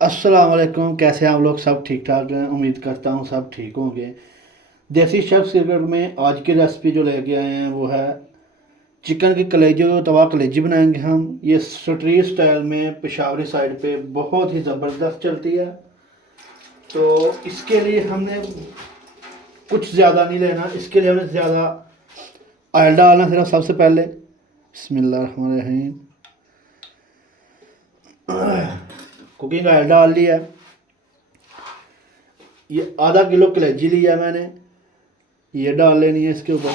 अस्सलाम वालेकुम। कैसे हैं आप लोग? सब ठीक ठाक हैं? उम्मीद करता हूँ सब ठीक होंगे। देसी शेफ सीक्रेट में आज की रेसिपी जो लेके आए हैं वो है चिकन की कलेजी और तवा कलेजी बनाएंगे हम। ये स्ट्रीट स्टाइल में पेशावरी साइड पे बहुत ही ज़बरदस्त चलती है। तो इसके लिए हमने कुछ ज़्यादा नहीं लेना, इसके लिए हमने ज़्यादा ऑयल डालना सिर्फ सबसे पहले। बिस्मिल्लाहिर्रहमानिर्रहीम। कुकिंग ऑयल डाल लिया। ये आधा किलो कलेजी लिया मैंने, ये डाल लेनी है इसके ऊपर।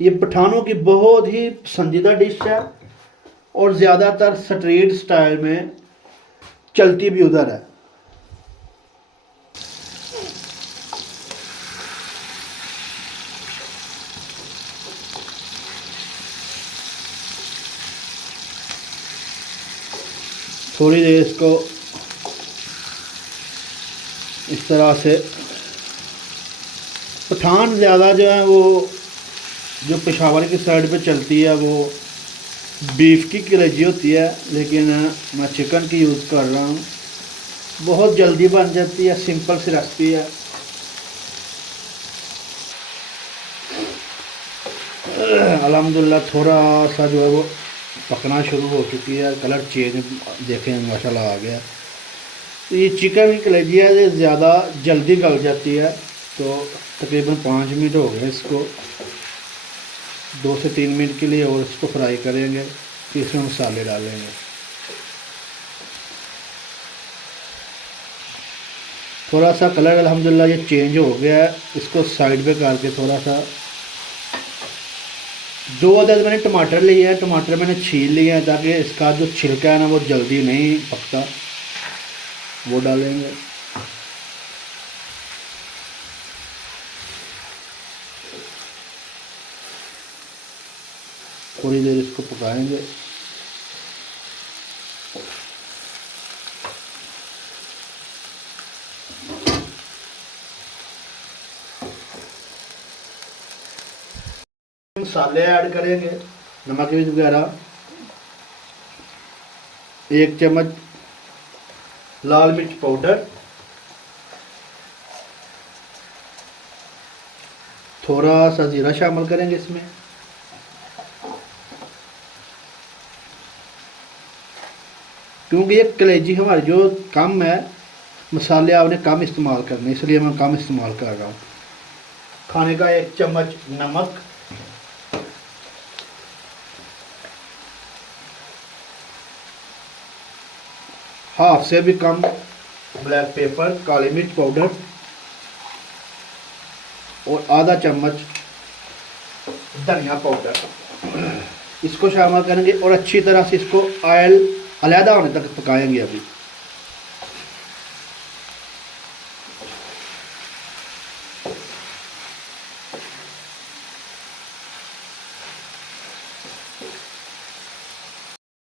ये पठानों की बहुत ही पसंदीदा डिश है और ज़्यादातर स्ट्रीट स्टाइल में चलती भी उधर है। थोड़ी देर इसको इस तरह से, पठान ज़्यादा जो है वो जो पेशावर की साइड पे चलती है वो बीफ की कलेजी होती है, लेकिन मैं चिकन की यूज़ कर रहा हूँ। बहुत जल्दी बन जाती है, सिंपल सी रेसिपी है। अल्हम्दुलिल्लाह थोड़ा सा जो है वो पकना शुरू हो चुकी है, कलर चेंज देखें माशाल्लाह आ गया। तो ये चिकन की कलेजी है, ये ज़्यादा जल्दी गल जाती है। तो तकरीबन 5 मिनट हो गए इसको, 2 से 3 मिनट के लिए और इसको फ्राई करेंगे। फिर इसमें मसाले डालेंगे। थोड़ा सा कलर अल्हम्दुलिल्लाह ये चेंज हो गया है। इसको साइड पे करके थोड़ा सा 2 अदद मैंने टमाटर लिए हैं, टमाटर मैंने छील लिए हैं ताकि इसका जो छिलका है ना वो जल्दी नहीं पकता, वो डालेंगे। थोड़ी देर इसको पकाएंगे। मसाले ऐड करेंगे, नमक मिर्च वगैरह, 1 चम्मच लाल मिर्च पाउडर, थोड़ा सा ज़ीरा शामिल करेंगे इसमें, क्योंकि ये कलेजी हमारी जो कम है, मसाले आपने कम इस्तेमाल करने, इसलिए मैं कम इस्तेमाल कर रहा हूँ। खाने का 1 चम्मच नमक, हाफ से भी कम ब्लैक पेपर काली मिर्च पाउडर और आधा चम्मच धनिया पाउडर, इसको शामिल करेंगे और अच्छी तरह से इसको ऑयल अलहदा होने तक पकाएंगे। अभी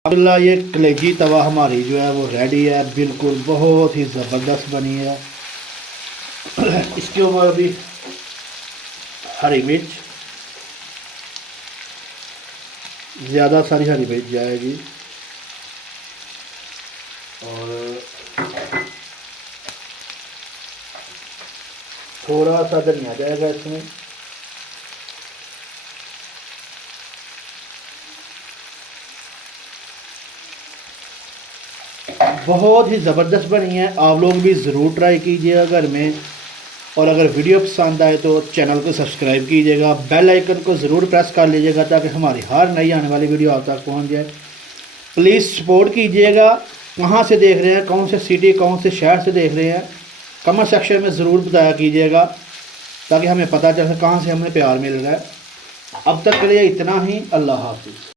अल्लाह ये कलेजी तवा हमारी जो है वो रेडी है, बिल्कुल बहुत ही ज़बरदस्त बनी है। इसके ऊपर भी हरी मिर्च, ज़्यादा सारी हरी मिर्च जाएगी और थोड़ा सा धनिया जाएगा इसमें। बहुत ही ज़बरदस्त बनी है, आप लोग भी ज़रूर ट्राई कीजिएगा घर में। और अगर वीडियो पसंद आए तो चैनल को सब्सक्राइब कीजिएगा, बेल आइकन को ज़रूर प्रेस कर लीजिएगा ताकि हमारी हर नई आने वाली वीडियो आप तक पहुंच जाए। प्लीज़ सपोर्ट कीजिएगा। कहाँ से देख रहे हैं, कौन से सिटी कौन से शहर से देख रहे हैं, कमेंट सेक्शन में ज़रूर बताया कीजिएगा ताकि हमें पता चले कहाँ से हमें प्यार मिल रहा है। अब तक के लिए इतना ही। अल्लाह हाफ़िज़।